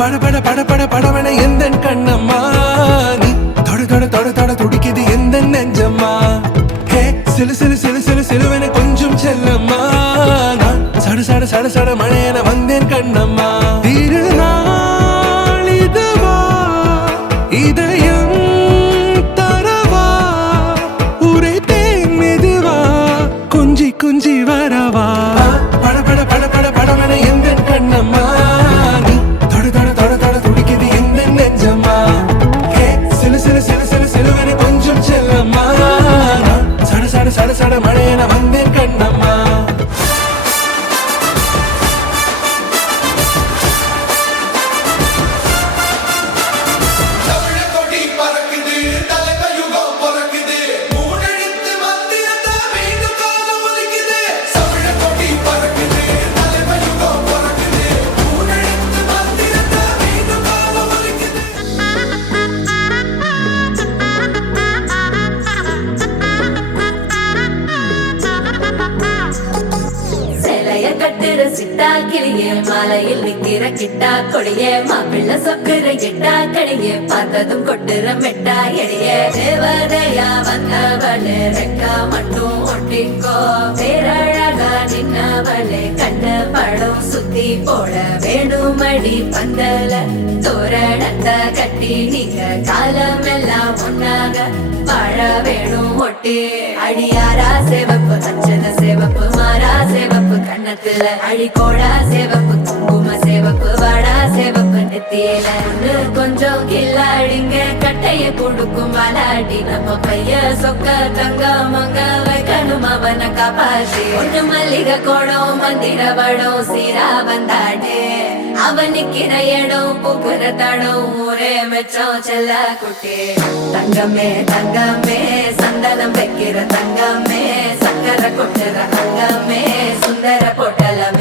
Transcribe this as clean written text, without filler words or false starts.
பட பட பட பட படவன எந்த கண்ணம்மா நீ தொட தொட தொட தொட துடிக்குது எந்த நெஞ்சம்மா ஹே சிலு சிலு சிலு சிலு சிலுவன கொஞ்சம் செல்லம்மா நான் சட சட சட சட மழையன வந்தேன் கண்ணம்மா திருநாள் இதுவா இதயம் தரவா உரைத்தேன் மெதுவா குஞ்சி குஞ்சி வரவா பட பட பட பட படவன எந்த கண்ணம்மா நீ தொட தொட தொட தொட துடிக்குது எந்த நெஞ்சம்மா ஹே சிலு சிலு சிலு சிலு சிலுவன கொஞ்சம் செல்லம்மா நான் சட சட சட சட மழையன வந்தேன் கண்ணம்மா சிட்டா கிளியே மாலையில் நிக்கிற கிட்டா கொடியே மாப்பிள்ள சொக்குற கிட்டா கடியே பார்த்ததும் கொட்டுற மெட்டா எடியே தேவதையா வந்தவளே ரெக்கா மட்டும் ஒட்டிக்கோ பேரழகா நின்னவளே கண்ண படம் சுத்தி போட வேணுமடி பந்தல தோரணத்தை கட்டி நீங்க காலமெல்லாம் ஒன்னாக வாழ வேணும் ஒட்டி அடியாரா சேவப்பு அச்சத சேவப்பு மாறா சேவப்பு கண்ணத்துல அடிக்கோடா சேவப்பு குங்கும சேவப்பு வாடா சேவப்பு நெத்தியில கொஞ்சம் கில்லாடிங்க கட்டைய கொடுக்கும் வாலாடி நம்ம பைய சொக்க தங்க மங்க வைக்கணும் அவனை காப்பாத்தி ஒண்ணு மல்லிகை கோடம் மந்திர வடம் சீரா வந்தாடே அவன் நிக்கிற இடம் பூக்குற தடம் ஊரே மெச்சம் செல்ல குட்டி தங்கமே தங்கமே சந்தனம் வைக்கிற தங்கமே சக்கரை கொட்டுற தங்கமே சுந்தர பொட்டலமே